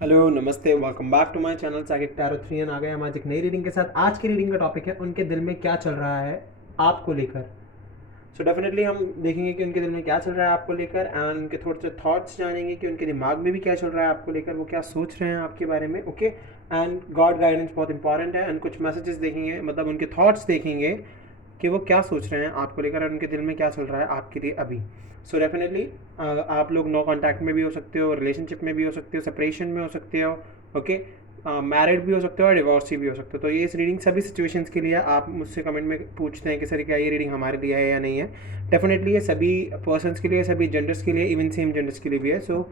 Hello नमस्ते, welcome back to my channel Saqib tarot 3 आ गए हम आज एक नई रीडिंग के साथ। आज की रीडिंग का टॉपिक है उनके दिल में क्या चल रहा है आपको लेकर। सो डेफिनेटली हम देखेंगे कि उनके दिल में क्या चल रहा है आपको लेकर, एंड उनके थोड़े से थॉट्स जानेंगे कि उनके दिमाग में भी क्या चल रहा है आपको लेकर, वो क्या सोच रहे हैं आपके बारे में। ओके, एंड गॉड गाइडेंस बहुत इंपॉर्टेंट है, एंड कुछ मैसेजेस देखेंगे, मतलब उनके थॉट्स देखेंगे कि वो क्या सोच रहे हैं आपको लेकर और उनके दिल में क्या चल रहा है आपके लिए अभी। सो डेफिनेटली आप लोग नो कांटेक्ट में भी हो सकते हो, रिलेशनशिप में भी हो सकते हो, सेपरेशन में हो सकते हो, ओके, मैरिड भी हो सकते हो और डिवोर्सी भी हो सकते हो। तो ये इस रीडिंग सभी सिचुएशंस के लिए आप मुझसे कमेंट में पूछते हैं कि सर क्या ये रीडिंग हमारे लिए है या नहीं है। डेफिनेटली ये सभी पर्सनस के लिए, सभी जेंडर्स के लिए, इवन सेम जेंडर्स के लिए भी है। सो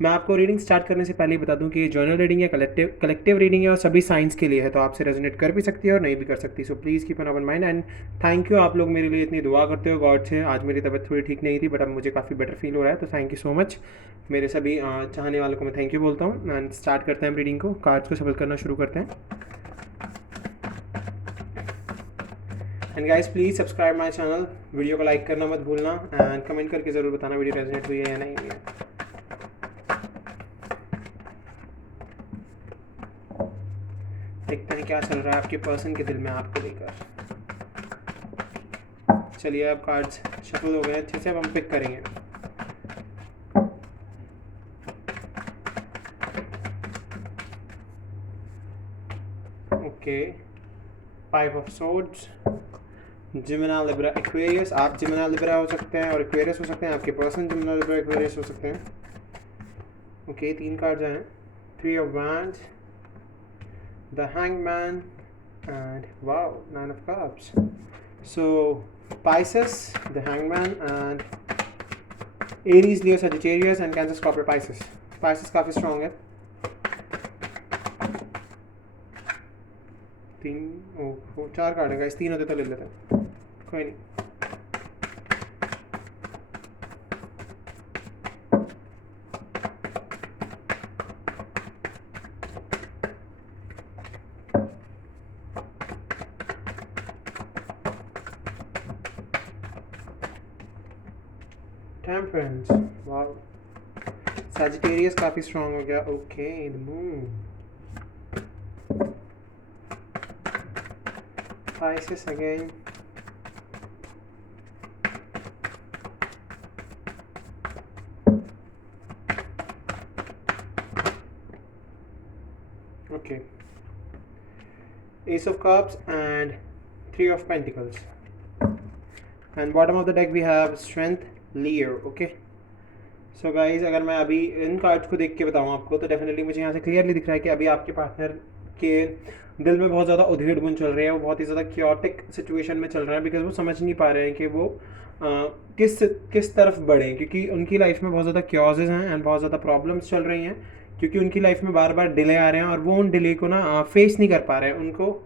मैं आपको रीडिंग स्टार्ट करने से पहले ही बता दूं कि ये जर्नल रीडिंग है, कलेक्टिव रीडिंग है और सभी साइंस के लिए है, तो आपसे रेजोनेट कर भी सकती है और नहीं भी कर सकती। So please keep an open mind, and thank you आप लोग मेरे लिए इतनी दुआ करते हो गॉड से। आज मेरी तबीयत थोड़ी ठीक नहीं थी बट अब मुझे काफ़ी बेटर फील हो रहा है, तो थैंक यू सो मच। मेरे सभी चाहने वालों को मैं थैंक यू बोलता हूँ, एंड स्टार्ट करते हैं हम रीडिंग को। कार्ड्स को शफल करना शुरू करते हैं। And guys please subscribe my channel, video को लाइक करना मत भूलना, एंड कमेंट करके ज़रूर बताना वीडियो रेजोनेट हुई है या नहीं हुई है। देखते हैं क्या चल रहा है आपके पर्सन के दिल में आपको लेकर। चलिए अब कार्ड्स शफल हो गए अच्छे से, अब हम पिक करेंगे। Okay, 5 of swords, Gemini Libra Aquarius. आप जिमिना लिब्रा हो सकते हैं और एक्वेरियस हो सकते हैं, आपके पर्सन जिमिना लिब्रा एक्वेरियस हो सकते हैं। ओके, 3 कार्ड्स हैं, 3 of wands, the hangman, and wow, 9 of cups. So Pisces, the hangman, and Aries, Leo, Sagittarius, and Cancer, Scorpio, Pisces. Pisces काफ़ी strong है। 4 कार्ड है गाइस, 3 होते तो ले लेते हैं, कोई नहीं। Temperance, wow. Sagittarius काफ़ी strong हो गया। Okay, the moon. Pisces again. Okay. Ace of Cups and 3 of Pentacles. And bottom of the deck we have Strength, Leo. Okay. So guys अगर मैं अभी इन कार्ड्स को देख के बताऊँ आपको, तो डेफिनेटली मुझे यहाँ से क्लियरली दिख रहा है कि अभी आपके पार्टनर के दिल में बहुत ज़्यादा उधेड़ बुन चल रही है, वो बहुत ही ज़्यादा क्योटिक सिचुएशन में चल रहा है, बिकॉज वो समझ नहीं पा रहे हैं कि वो किस किस तरफ बढ़ें, क्योंकि उनकी लाइफ में बहुत ज़्यादा क्योजेज हैं एंड बहुत ज़्यादा प्रॉब्लम्स चल रही हैं, क्योंकि उनकी लाइफ में बार बार डिले आ रहे हैं और वो उन डिले को ना फेस नहीं कर पा रहे हैं। उनको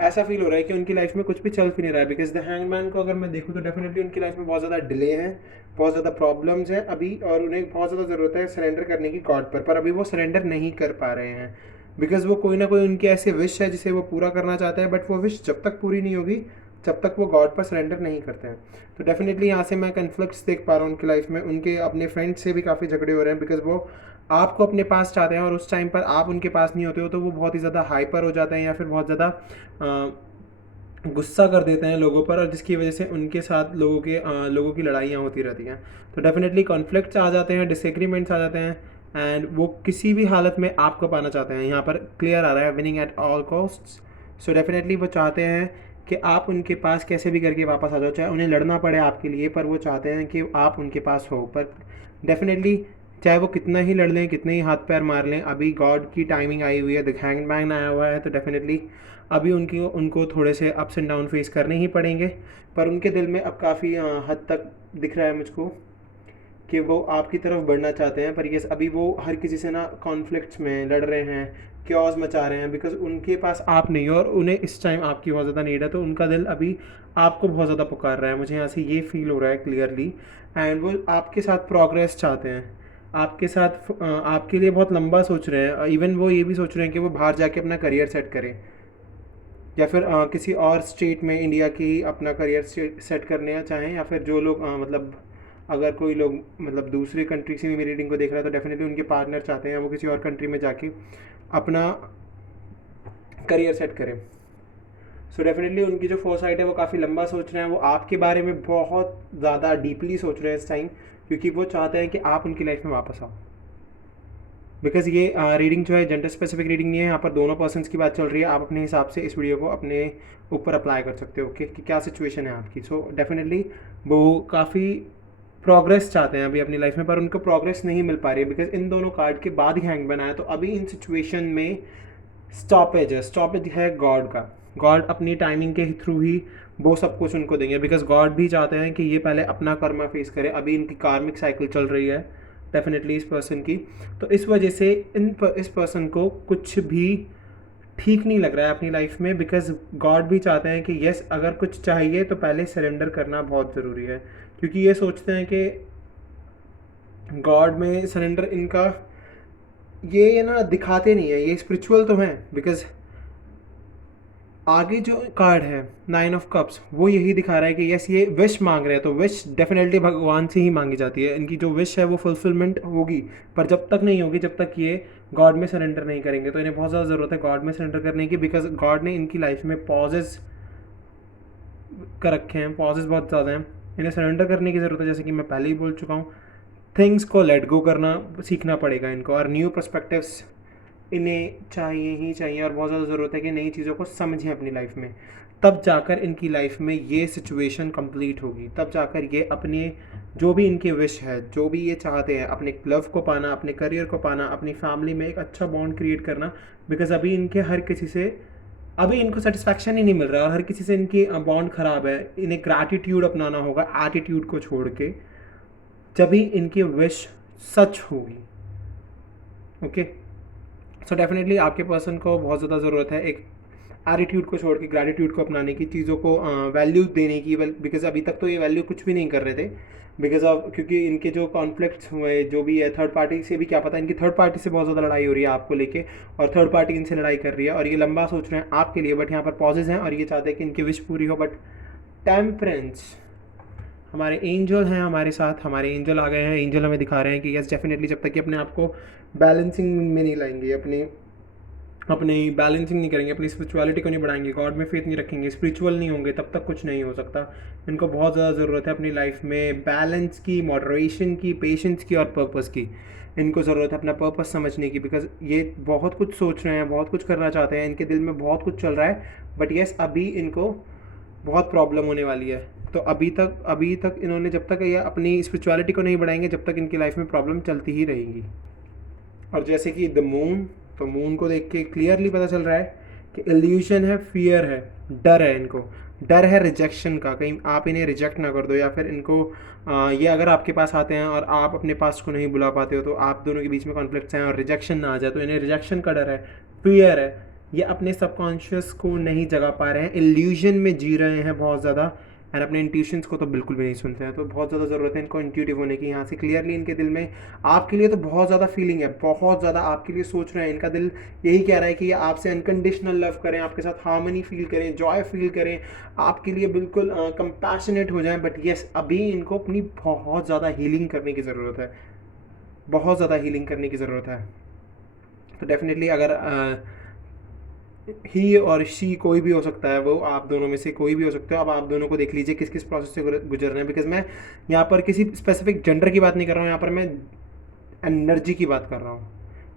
ऐसा फील हो रहा है कि उनकी लाइफ में कुछ भी चल फिर नहीं रहा है, बिकॉज द हैंगमैन को अगर मैं देखूँ तो डेफिनेटली उनकी लाइफ में बहुत ज़्यादा डिले है, बहुत ज़्यादा प्रॉब्लम्स हैं अभी, और उन्हें बहुत ज़्यादा ज़रूरत है सरेंडर करने की गॉड पर अभी वो सरेंडर नहीं कर पा रहे हैं, बिकॉज वो कोई ना कोई उनकी ऐसी विश है जिसे वो पूरा करना चाहते हैं, बट वो विश जब तक पूरी नहीं होगी जब तक वो गॉड पर सरेंडर नहीं करते हैं। तो डेफिनेटली यहाँ से मैं कन्फ्लिक्ट्स देख पा रहा हूँ उनकी लाइफ में। उनके अपने फ्रेंड्स से भी काफ़ी झगड़े हो रहे हैं, बिकॉज वो आपको अपने पास चाहते हैं और उस टाइम पर आप उनके पास नहीं होते हो, तो वो बहुत ही ज़्यादा हाइपर हो जाते हैं या फिर बहुत ज़्यादा गुस्सा कर देते हैं लोगों पर, और जिसकी वजह से उनके साथ लोगों की लड़ाइयाँ होती रहती हैं। तो डेफिनेटली कॉन्फ्लिक्ट्स आ जाते हैं, डिसएग्रीमेंट्स आ जाते हैं, एंड वो किसी भी हालत में आपको पाना चाहते हैं। यहाँ पर क्लियर आ रहा है winning at all costs. So definitely वो चाहते हैं कि आप उनके पास कैसे भी करके वापस आ जाओ, चाहे उन्हें लड़ना पड़े आपके लिए, पर वो चाहते हैं कि आप उनके पास हो। पर डेफिनेटली चाहे वो कितना ही लड़ लें, कितने ही हाथ पैर मार लें, अभी गॉड की टाइमिंग आई हुई है, द हैंगमैन आया हुआ है, तो डेफिनेटली अभी उनको थोड़े से अप्स एंड डाउन फेस करने ही पड़ेंगे। पर उनके दिल में अब काफ़ी हद तक दिख रहा है मुझको कि वो आपकी तरफ बढ़ना चाहते हैं, पर ये अभी वो हर किसी से ना कॉन्फ्लिक्ट्स में लड़ रहे हैं, क्योस मचा रहे हैं, बिकॉज उनके पास आप नहीं हो और उन्हें इस टाइम आपकी बहुत ज़्यादा नीड है, तो उनका दिल अभी आपको बहुत ज़्यादा पुकार रहा है। मुझे यहाँ से ये फील हो रहा है क्लियरली, एंड वो आपके साथ प्रोग्रेस चाहते हैं, आपके साथ आपके लिए बहुत लंबा सोच रहे हैं। इवन वो ये भी सोच रहे हैं कि वो बाहर जाके अपना करियर सेट करें, या फिर किसी और स्टेट में इंडिया की अपना करियर सेट करने चाहें, या फिर जो लोग मतलब अगर कोई लोग मतलब दूसरे कंट्री से भी मेरी रीडिंग को देख रहा है तो डेफिनेटली उनके पार्टनर चाहते हैं वो किसी और कंट्री में जाके अपना करियर सेट करें। सो डेफिनेटली उनकी जो फोरसाइट है वो काफ़ी लंबा सोच रहे हैं, वो आपके बारे में बहुत ज़्यादा डीपली सोच रहे हैं इस टाइम, क्योंकि वो चाहते हैं कि आप उनकी लाइफ में वापस आओ। बिकॉज ये रीडिंग जो है जेंडर स्पेसिफिक रीडिंग नहीं है, यहाँ पर दोनों पर्सन्स की बात चल रही है। आप अपने हिसाब से इस वीडियो को अपने ऊपर अप्लाई कर सकते हो कि क्या सिचुएशन है आपकी। सो डेफिनेटली वो काफ़ी प्रोग्रेस चाहते हैं अभी अपनी लाइफ में, पर उनको प्रोग्रेस नहीं मिल पा रही है बिकॉज इन दोनों कार्ड के बाद ही हैंग बनाया। तो अभी इन सिचुएशन में स्टॉपेज है गॉड का। गॉड अपनी टाइमिंग के थ्रू ही वो सब कुछ उनको देंगे, बिकॉज गॉड भी चाहते हैं कि ये पहले अपना कर्मा फेस करे। अभी इनकी कार्मिक साइकिल चल रही है डेफिनेटली इस पर्सन की, तो इस वजह से इस पर्सन को कुछ भी ठीक नहीं लग रहा है अपनी लाइफ में, बिकॉज गॉड भी चाहते हैं कि यस अगर कुछ चाहिए तो पहले सरेंडर करना बहुत ज़रूरी है, क्योंकि ये सोचते हैं कि गॉड में सरेंडर इनका ये ना दिखाते नहीं है, ये स्पिरिचुअल तो हैं। बिकॉज आगे जो कार्ड है 9 ऑफ कप्स वो यही दिखा रहा है कि यस ये विश मांग रहे हैं, तो विश डेफिनेटली भगवान से ही मांगी जाती है। इनकी जो विश है वो फुलफिलमेंट होगी, पर जब तक नहीं होगी जब तक ये गॉड में सरेंडर नहीं करेंगे। तो इन्हें बहुत ज़्यादा ज़रूरत है गॉड में सरेंडर करने की, बिकॉज गॉड ने इनकी लाइफ में पॉजेज कर रखे हैं, पॉजेज बहुत ज़्यादा हैं। इन्हें सरेंडर करने की ज़रूरत है, जैसे कि मैं पहले ही बोल चुका हूँ। थिंग्स को लेट गो करना सीखना पड़ेगा इनको, और न्यू पर्सपेक्टिव्स इन्हें चाहिए ही चाहिए, और बहुत ज़्यादा ज़रूरत है कि नई चीज़ों को समझें अपनी लाइफ में। तब जाकर इनकी लाइफ में ये सिचुएशन कंप्लीट होगी, तब जाकर ये अपने जो भी इनके विश है, जो भी ये चाहते हैं, अपने लव को पाना, अपने करियर को पाना, अपनी फैमिली में एक अच्छा बॉन्ड क्रिएट करना। बिकॉज अभी इनके हर किसी से अभी इनको सेटिस्फैक्शन ही नहीं मिल रहा है, और हर किसी से इनकी बॉन्ड ख़राब है। इन्हें ग्रैटिट्यूड अपनाना होगा एटीट्यूड को छोड़ के, जब भी इनकी विश सच होगी। ओके, सो डेफिनेटली आपके पर्सन को बहुत ज़्यादा ज़रूरत है एक एटीट्यूड को छोड़ के ग्रैटिट्यूड को अपनाने की, चीज़ों को वैल्यू देने की। बिकॉज अभी तक तो ये वैल्यू कुछ भी नहीं कर रहे थे, बिकॉज ऑफ क्योंकि इनके जो कॉन्फ्लिक्ट्स हुए जो भी है, थर्ड पार्टी से भी क्या पता, इनकी थर्ड पार्टी से बहुत ज़्यादा लड़ाई हो रही है आपको लेके, और थर्ड पार्टी इनसे लड़ाई कर रही है, और ये लंबा सोच रहे हैं आपके लिए। बट यहाँ पर पॉजेज हैं और ये चाहते हैं कि इनकी विश पूरी हो। बट टेम्परेंस, हमारे एंजल हैं हमारे साथ, हमारे एंजल आ गए हैं। एंजल हमें दिखा रहे हैं कि यस डेफिनेटली जब तक कि अपने आप को बैलेंसिंग में नहीं लाएंगे, अपनी बैलेंसिंग नहीं करेंगे, अपनी स्पिरिचुअलिटी को नहीं बढ़ाएंगे, गॉड में फेथ नहीं रखेंगे, स्पिरिचुअल नहीं होंगे, तब तक कुछ नहीं हो सकता। इनको बहुत ज़्यादा ज़रूरत है अपनी लाइफ में बैलेंस की, मॉडरेशन की, पेशेंस की और पर्पस की। इनको ज़रूरत है अपना पर्पस समझने की, बिकॉज ये बहुत कुछ सोच रहे हैं, बहुत कुछ करना चाहते हैं, इनके दिल में बहुत कुछ चल रहा है। बट यस अभी इनको बहुत प्रॉब्लम होने वाली है। तो अभी तक इन्होंने जब तक ये अपनी स्पिरिचुअलिटी को नहीं बढ़ाएंगे जब तक इनकी लाइफ में प्रॉब्लम चलती ही रहेंगी। और जैसे कि द मून, तो मून को देख के क्लियरली पता चल रहा है कि इल्यूशन है, फियर है, डर है। इनको डर है रिजेक्शन का, कहीं आप इन्हें रिजेक्ट ना कर दो, या फिर इनको ये अगर आपके पास आते हैं और आप अपने पास्ट को नहीं बुला पाते हो तो आप दोनों के बीच में कॉन्फ्लिक्ट्स हैं और रिजेक्शन ना आ जाए, तो इन्हें रिजेक्शन का डर है, फियर है। ये अपने सबकॉन्शियस को नहीं जगा पा रहे हैं, इल्यूजन में जी रहे हैं बहुत ज़्यादा, एंड अपने इंट्यूशंस को तो बिल्कुल भी नहीं सुनते हैं। तो बहुत ज़्यादा ज़रूरत है इनको इंट्यूटिव होने की। यहाँ से क्लियरली इनके दिल में आपके लिए तो बहुत ज़्यादा फीलिंग है, बहुत ज़्यादा आपके लिए सोच रहे हैं। इनका दिल यही कह रहा है कि ये आपसे अनकंडीशनल लव करें, आपके साथ हार्मनी फील करें, जॉय फील करें, आपके लिए बिल्कुल कंपैशनेट हो जाएं। बट येस अभी इनको अपनी बहुत ज़्यादा हीलिंग करने की ज़रूरत है, बहुत ज़्यादा हीलिंग करने की ज़रूरत है। तो डेफिनेटली अगर ही और शी कोई भी हो सकता है, वो आप दोनों में से कोई भी हो सकता है। अब आप दोनों को देख लीजिए किस किस प्रोसेस से गुजर रहे हैं, बिकॉज मैं यहाँ पर किसी स्पेसिफिक जेंडर की बात नहीं कर रहा हूँ, यहाँ पर मैं एनर्जी की बात कर रहा हूँ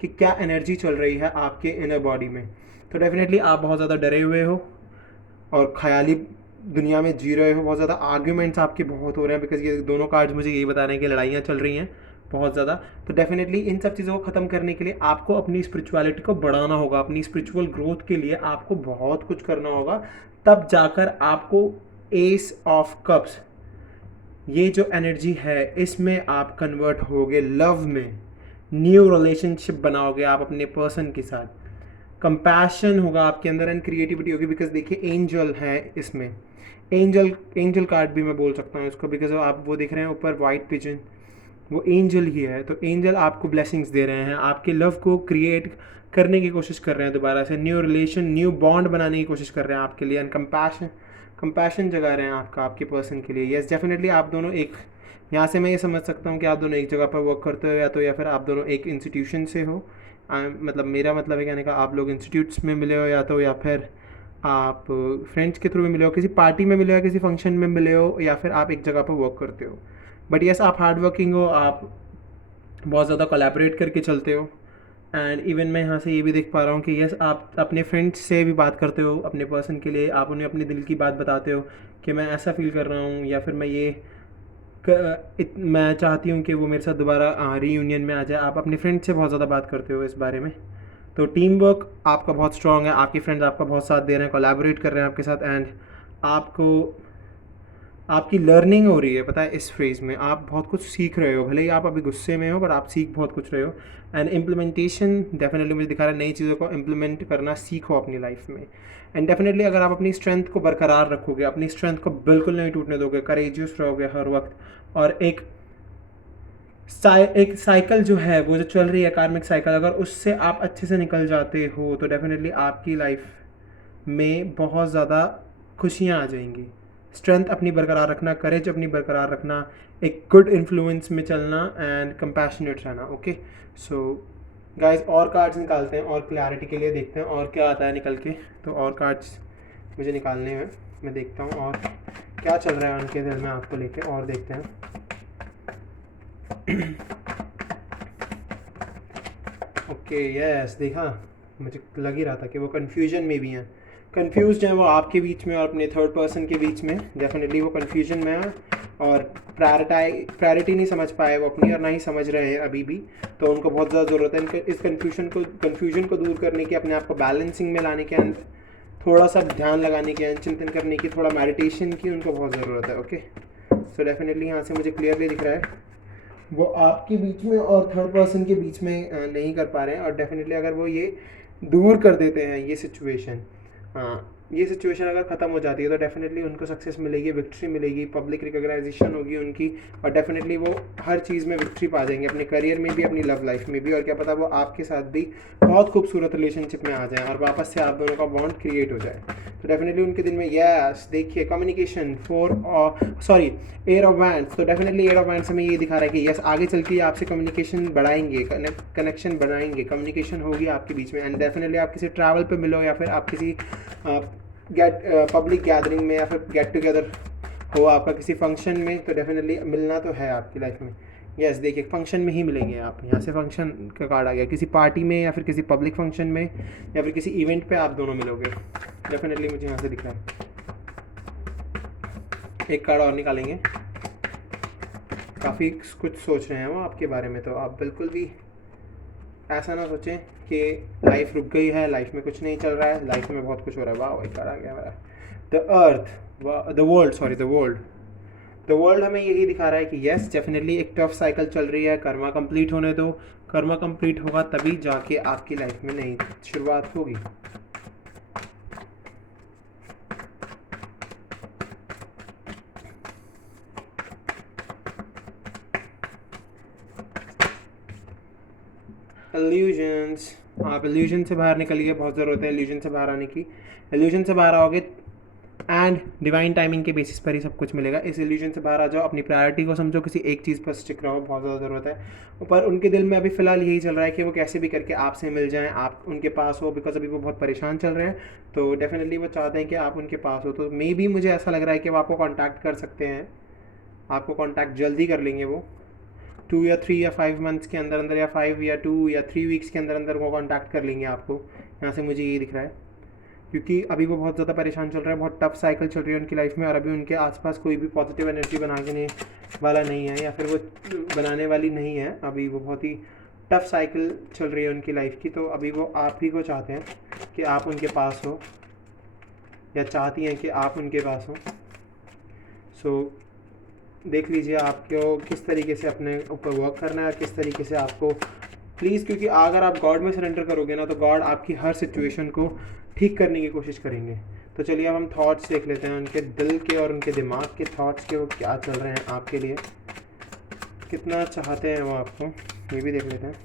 कि क्या एनर्जी चल रही है आपके इनर बॉडी में। तो डेफिनेटली आप बहुत ज़्यादा डरे हुए हो और ख्याली दुनिया में जी रहे हो, बहुत ज़्यादा आर्ग्यूमेंट्स आपके बहुत हो रहे हैं, बिकॉज ये दोनों कार्ड्स मुझे यही बता रहे हैं कि लड़ाइयाँ चल रही हैं बहुत ज़्यादा। तो डेफिनेटली इन सब चीज़ों को ख़त्म करने के लिए आपको अपनी स्पिरिचुअलिटी को बढ़ाना होगा, अपनी स्पिरिचुअल ग्रोथ के लिए आपको बहुत कुछ करना होगा, तब जाकर आपको एस ऑफ कप्स, ये जो एनर्जी है इसमें आप कन्वर्ट होगे लव में, न्यू रिलेशनशिप बनाओगे आप अपने पर्सन के साथ, कंपैशन होगा आपके अंदर एंड क्रिएटिविटी होगी। बिकॉज देखिए एंजल है इसमें, एंजल कार्ड भी मैं बोल सकता हूँ इसको, बिकॉज आप वो देख रहे हैं ऊपर वाइट पिजन, वो एंजल ही है। तो एंजल आपको ब्लेसिंग्स दे रहे हैं, आपके लव को क्रिएट करने की कोशिश कर रहे हैं, दोबारा से न्यू रिलेशन, न्यू बॉन्ड बनाने की कोशिश कर रहे हैं आपके लिए, एंड कंपैशन जगा रहे हैं आपके पर्सन के लिए। यस डेफिनेटली आप दोनों एक यहाँ से मैं ये समझ सकता हूँ कि आप दोनों एक जगह पर वर्क करते हो या फिर आप दोनों एक इंस्टीट्यूशन से हो। मतलब मेरा मतलब है कहने का, आप लोग इंस्टीट्यूट्स में मिले हो या फिर आप फ्रेंड्स के थ्रू में मिले हो, किसी पार्टी में मिले हो, किसी फंक्शन में मिले हो, या फिर आप एक जगह पर वर्क करते हो। बट यस, आप हार्ड वर्किंग हो, आप बहुत ज़्यादा कोलैबोरेट करके चलते हो। एंड इवन मैं यहाँ से ये भी देख पा रहा हूँ कि यस, आप अपने फ्रेंड्स से भी बात करते हो अपने पर्सन के लिए, आप उन्हें अपने दिल की बात बताते हो कि मैं ऐसा फील कर रहा हूँ, या फिर मैं मैं चाहती हूँ कि वो मेरे साथ दोबारा रीयूनियन में आ जाए। आप अपने फ्रेंड से बहुत ज़्यादा बात करते हो इस बारे में। तो टीम वर्क आपका बहुत स्ट्रांग है, आपके फ्रेंड्स आपका बहुत साथ दे रहे हैं, कोलैबोरेट कर रहे हैं आपके साथ। एंड आपको आपकी लर्निंग हो रही है, पता है, इस फेज़ में आप बहुत कुछ सीख रहे हो। भले ही आप अभी गुस्से में हो, पर आप सीख बहुत कुछ रहे हो। एंड इम्प्लीमेंटेशन डेफिनेटली मुझे दिखा रहा है, नई चीज़ों को इम्प्लीमेंट करना सीखो अपनी लाइफ में। एंड डेफिनेटली अगर आप अपनी स्ट्रेंथ को बरकरार रखोगे, अपनी स्ट्रेंथ को बिल्कुल नहीं टूटने दोगे, करेजियस रहोगे हर वक्त, और एक साइकिल जो है वो जो चल रही है कार्मिक साइकिल, अगर उससे आप अच्छे से निकल जाते हो तो डेफिनेटली आपकी लाइफ में बहुत ज़्यादा खुशियाँ आ जाएंगी। स्ट्रेंथ अपनी बरकरार रखना, करेज अपनी बरकरार रखना, एक गुड इन्फ्लुएंस में चलना एंड कंपैशनेट रहना। ओके, सो गाइस, और कार्ड्स निकालते हैं और क्लैरिटी के लिए देखते हैं और क्या आता है निकल के। तो और कार्ड्स मुझे निकालने हैं, मैं देखता हूँ और क्या चल रहा है उनके दिल में आपको लेके, और देखते हैं। ओके यस, देखा, मुझे लग ही रहा था कि वो कन्फ्यूजन में भी हैं। कंफ्यूज हैं वो आपके बीच में और अपने थर्ड पर्सन के बीच में। डेफिनेटली वो कन्फ्यूजन में है और प्रायोरिटी नहीं समझ पाए वो अपनी, और ना ही समझ रहे हैं अभी भी। तो उनको बहुत ज़्यादा ज़रूरत है इनके इस कन्फ्यूजन को दूर करने की, अपने आप को बैलेंसिंग में लाने के, थोड़ा सा ध्यान लगाने की, चिंतन करने की, थोड़ा मेडिटेशन की उनको बहुत ज़रूरत है। ओके, सो डेफिनेटली यहाँ से मुझे क्लियरली दिख रहा है वो आपके बीच में और थर्ड पर्सन के बीच में नहीं कर पा रहे हैं। और डेफिनेटली अगर वो ये दूर कर देते हैं ये सिचुएशन, ये सिचुएशन अगर ख़त्म हो जाती है तो डेफिनेटली उनको सक्सेस मिलेगी, विक्ट्री मिलेगी, पब्लिक रिकॉग्नाइजेशन होगी उनकी, और डेफिनेटली वो हर चीज़ में विक्ट्री पा जाएंगे, अपने करियर में भी, अपनी लव लाइफ में भी, और क्या पता वो आपके साथ भी बहुत खूबसूरत रिलेशनशिप में आ जाए और वापस से आप दोनों का बॉन्ड क्रिएट हो जाए। तो डेफिनेटली उनके दिन में यस, देखिए, कम्युनिकेशन एयर ऑफ वैंड्स। तो डेफिनेटली एयर ऑफ वैंड्स हमें ये दिखा रहा है कि यस, आगे चल के आपसे कम्युनिकेशन बढ़ाएंगे, कनेक्शन बढ़ाएंगे, कम्युनिकेशन होगी आपके बीच में। एंड डेफिनेटली आप किसी ट्रैवल पे मिलो या फिर आप किसी पब्लिक गैदरिंग में या फिर गेट टुगेदर हो आपका किसी फंक्शन में, तो डेफिनेटली मिलना तो है आपकी लाइफ में। यस, देखिए, फंक्शन में ही मिलेंगे आप, यहाँ से फंक्शन का कार्ड आ गया, किसी पार्टी में या फिर किसी पब्लिक फंक्शन में या फिर किसी इवेंट पे आप दोनों मिलोगे। डेफिनेटली मुझे यहाँ से दिख रहा है। एक कार्ड और निकालेंगे। काफ़ी कुछ सोच रहे हैं वो आपके बारे में, तो आप बिल्कुल भी ऐसा ना सोचें कि लाइफ रुक गई है, लाइफ में कुछ नहीं चल रहा है, लाइफ में बहुत कुछ हो रहा है। वाह, एक कार्ड आ गया हमारा, द अर्थ, द वर्ल्ड हमें यही दिखा रहा है कि यस, डेफिनेटली एक टफ साइकिल चल रही है, कर्मा कंप्लीट होने दो, कर्मा कंप्लीट होगा तभी जाके आपकी लाइफ में नई शुरुआत होगी। इल्यूजन्स, आप इल्यूजन से बाहर निकलिए, बहुत ज़रूरत है इल्यूजन से बाहर आने की। इल्यूजन से बाहर आओगे एंड डिवाइन टाइमिंग के बेसिस पर ही सब कुछ मिलेगा। इस इल्यूजन से बाहर आ जाओ, अपनी प्रायोरिटी को समझो, किसी एक चीज़ पर स्टिक रहो, बहुत ज़्यादा ज़रूरत है। पर उनके दिल में अभी फ़िलहाल यही चल रहा है कि वो कैसे भी करके आपसे मिल जाएं, आप उनके पास हो, बिकॉज अभी वो बहुत परेशान चल रहे हैं। तो डेफिनेटली वो चाहते हैं कि आप उनके पास हो। तो मे बी मुझे ऐसा लग रहा है कि वो आपको कॉन्टैक्ट कर सकते हैं, आपको कॉन्टैक्ट जल्दी कर लेंगे वो 2 या 3 या 5 मंथ्स के अंदर अंदर, या 5 या 2 या 3 वीक्स के अंदर अंदर वो कॉन्टैक्ट कर लेंगे आपको। यहाँ से मुझे ये दिख रहा है, क्योंकि अभी वो बहुत ज़्यादा परेशान चल रहा है, बहुत टफ साइकिल चल रही है उनकी लाइफ में, और अभी उनके आसपास कोई भी पॉजिटिव एनर्जी बनाने वाला नहीं है, या फिर वो बनाने वाली नहीं है। अभी वो बहुत ही टफ साइकिल चल रही है उनकी लाइफ की। तो अभी वो आप ही को चाहते हैं कि आप उनके पास हो, या चाहती हैं कि आप उनके पास हो। सो देख लीजिए आपको किस तरीके से अपने ऊपर वर्क करना है और किस तरीके से आपको, प्लीज़, क्योंकि अगर आप गॉड में सरेंडर करोगे ना तो गॉड आपकी हर सिचुएशन को ठीक करने की कोशिश करेंगे। तो चलिए अब हम थॉट्स देख लेते हैं उनके दिल के और उनके दिमाग के थॉट्स के, वो क्या चल रहे हैं आपके लिए, कितना चाहते हैं वो आपको, ये भी देख लेते हैं।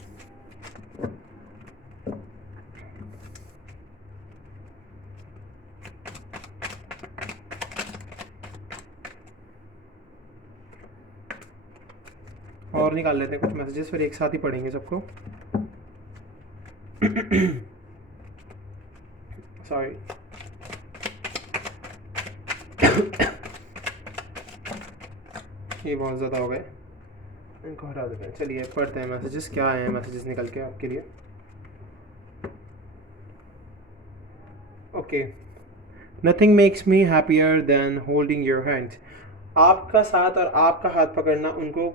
और निकाल लेते हैं कुछ मैसेजेस, फिर एक साथ ही पढ़ेंगे सबको। सॉरी। ये बहुत ज़्यादा हो गए, इनको हटा देते हैं। चलिए पढ़ते हैं मैसेजेस, क्या आए हैं मैसेजेस निकल के आपके लिए। Okay, nothing makes me happier than holding your hands. आपका साथ और आपका हाथ पकड़ना उनको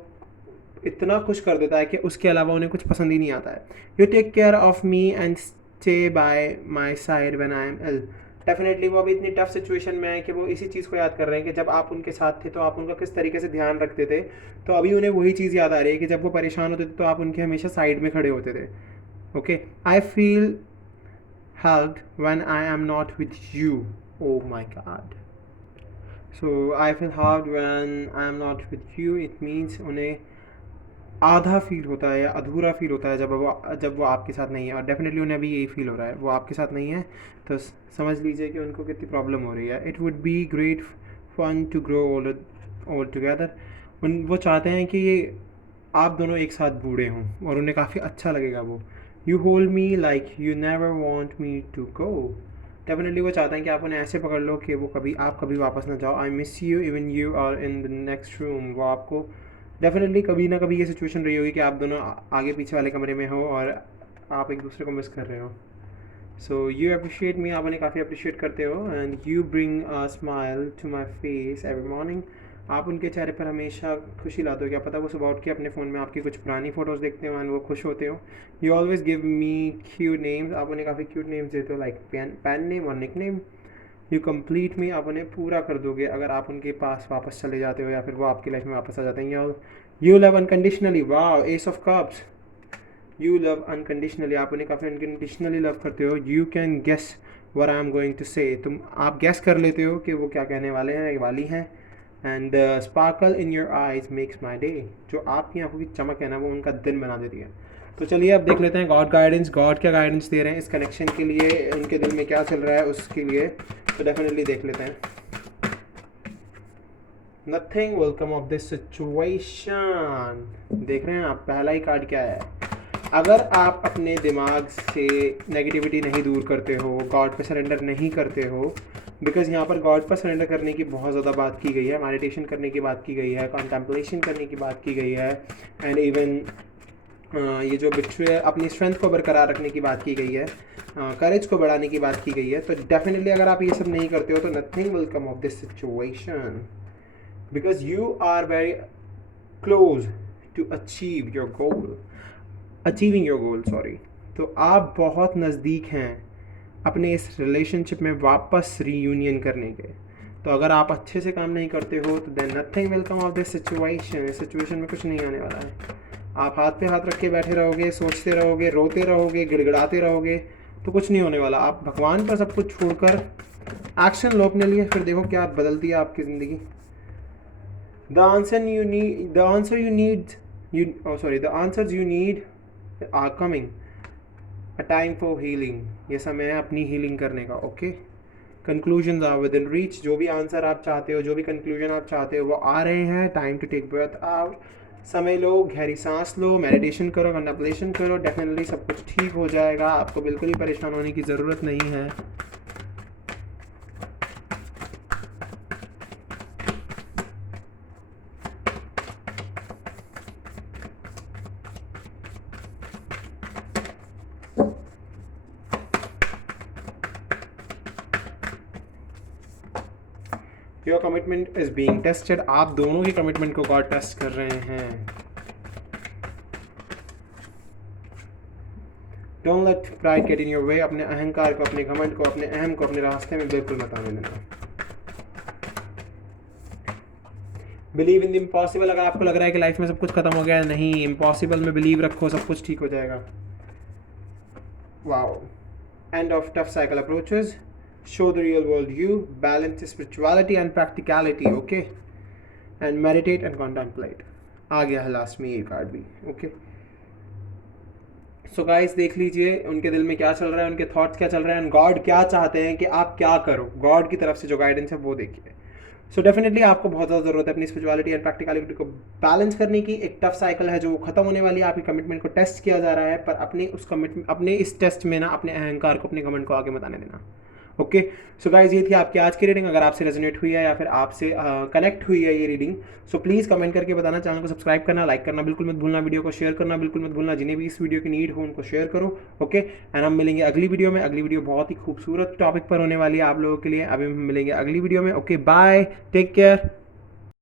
इतना खुश कर देता है कि उसके अलावा उन्हें कुछ पसंद ही नहीं आता है। You take care of me and stay by my side when I am ill. Definitely वो अभी इतनी टफ सिचुएशन में है कि वो इसी चीज़ को याद कर रहे हैं कि जब आप उनके साथ थे तो आप उनका किस तरीके से ध्यान रखते थे। तो अभी उन्हें वही चीज़ याद आ रही है कि जब वो परेशान होते थे तो आप उनके हमेशा साइड में खड़े होते थे। Okay, I feel hugged when I am not with you. Oh my god. So I feel hugged when I am not with you. It means उन्हें आधा फील होता है या अधूरा फील होता है जब वो आपके साथ नहीं है, और डेफिनेटली उन्हें अभी यही फील हो रहा है, वो आपके साथ नहीं है। तो समझ लीजिए कि उनको कितनी प्रॉब्लम हो रही है। It would be great fun to grow old together. वो चाहते हैं कि ये आप दोनों एक साथ बूढ़े हों और उन्हें काफ़ी अच्छा लगेगा वो। You hold me like you never want me to go. Definitely वो चाहते हैं कि आप उन्हें ऐसे पकड़ लो कि वो कभी वापस ना जाओ। I miss you even you are in the next room. वो आपको डेफिनेटली कभी ना कभी ये सिचुएशन रही होगी कि आप दोनों आगे पीछे वाले कमरे में हो और आप एक दूसरे को मिस कर रहे हो। सो यू अप्रिशिएट मी, आप उन्हें काफ़ी अप्रिशिएट करते हो। And you bring a smile to my face every morning. आप उनके चेहरे पर हमेशा खुशी लाते हो। क्या पता वो सुबह उठ के अपने फ़ोन में आपकी कुछ पुरानी फ़ोटोज़ देखते हो एंड वो खुश होते हो। You always give me cute names. आप उन्हें काफ़ी क्यूट नेम्स देते हो, लाइक पैन नेम और निक नेम। यू कम्प्लीट मी, आप उन्हें पूरा कर दोगे अगर आप उनके पास वापस चले जाते हो या फिर वो आपकी लाइफ में वापस आ जाते हैं। You love unconditionally. वाह, ace of cups. You love unconditionally, आप उन्हें काफ़ी अनकंडीशनली लव करते हो। You can guess what I am going to say. आप गेस कर लेते हो कि वो क्या कहने वाली हैं। And sparkle in your eyes makes my day. जो आपकी आंखों की चमक है ना, वो उनका दिन बना देती है। तो चलिए अब देख लेते हैं गॉड गाइडेंस, गॉड क्या गाइडेंस दे रहे हैं इस कनेक्शन के लिए, उनके दिल में क्या चल रहा है उसके लिए। तो डेफिनेटली देख लेते हैं। Nothing will come of this situation. देख रहे हैं आप, पहला ही कार्ड क्या है। अगर आप अपने दिमाग से नेगेटिविटी नहीं दूर करते हो, गॉड पे सरेंडर नहीं करते हो, बिकॉज यहाँ पर गॉड पर सरेंडर करने की बहुत ज़्यादा बात की गई है, मेडिटेशन करने की बात की गई है, कॉन्टेम्पलेशन करने की बात की गई है, एंड इवन ये जो बिट्रे अपनी स्ट्रेंथ को बरकरार रखने की बात की गई है, करेज को बढ़ाने की बात की गई है। तो डेफिनेटली अगर आप ये सब नहीं करते हो तो nothing will come of this situation, because you are very close to achieving your goal, sorry. तो आप बहुत नज़दीक हैं अपने इस रिलेशनशिप में वापस रीयूनियन करने के। तो अगर आप अच्छे से काम नहीं करते हो तो then nothing will come of this situation. इस सिचुएशन में कुछ नहीं आने वाला है। आप हाथ पे हाथ रख के बैठे रहोगे, सोचते रहोगे, रोते रहोगे, गिड़गिड़ाते रहोगे, तो कुछ नहीं होने वाला। आप भगवान पर सब कुछ छोड़कर एक्शन लो अपने लिए, फिर देखो क्या बदलती है आपकी ज़िंदगी। The answers you need are coming. A time for healing. ये समय है अपनी हीलिंग करने का। Okay, conclusion are within reach. जो भी आंसर आप चाहते हो, जो भी कंक्लूजन आप चाहते हो वो आ रहे हैं। Time to take breath out. समय लो, गहरी सांस लो, मेडिटेशन करो, कंटेम्पलेशन करो। डेफिनेटली सब कुछ ठीक हो जाएगा। आपको बिल्कुल ही परेशान होने की ज़रूरत नहीं है। Your commitment is being tested. आप दोनों की कमिटमेंट को गॉड टेस्ट कर रहे हैं। Don't let pride get in your way. अपने अहंकार को, अपने घमंड को, अपने अहम को अपने रास्ते में बिल्कुल मत आने देना। Believe in the impossible. अगर आपको लग रहा है कि लाइफ में सब कुछ खत्म हो गया है, नहीं, इम्पॉसिबल में बिलीव रखो, सब कुछ ठीक हो जाएगा। Wow. End of tough cycle approaches. Show the real world you. Balance spirituality and practicality. Okay, and meditate and contemplate. आ गया है लास्ट में ये कार्ड भी। ओके, सो गाइस देख लीजिए उनके दिल में क्या चल रहा है, उनके थॉट्स क्या चल रहे हैं, गॉड क्या चाहते हैं कि आप क्या करो। गॉड की तरफ से जो गाइडेंस है वो देखिए। सो डेफिनेटली आपको बहुत ज़्यादा ज़रूरत है अपनी स्पिरिचुअलिटी एंड प्रैक्टिकलिटी को बैलेंस करने की। एक टफ साइकिल है जो खत्म होने वाली है, आपकी कमिटमेंट को टेस्ट किया जा रहा है, पर अपने उस कमिटमेंट, अपने इस टेस्ट में ना अपने अहंकार को, अपने घमंड को आगे मत आने देना। ओके, सो गाइज ये थी आपकी आज की रीडिंग। अगर आपसे रेजोनेट हुई है या फिर आपसे कनेक्ट हुई है ये रीडिंग, सो प्लीज़ कमेंट करके बताना। चैनल को सब्सक्राइब करना, लाइक करना बिल्कुल मत भूलना, वीडियो को शेयर करना बिल्कुल मत भूलना। जिन्हें भी इस वीडियो की नीड हो उनको शेयर करो। ओके, एंड हम मिलेंगे अगली वीडियो में। अगली वीडियो बहुत ही खूबसूरत टॉपिक पर होने वाली है आप लोगों के लिए। अभी हम मिलेंगे अगली वीडियो में। Okay, bye, take care.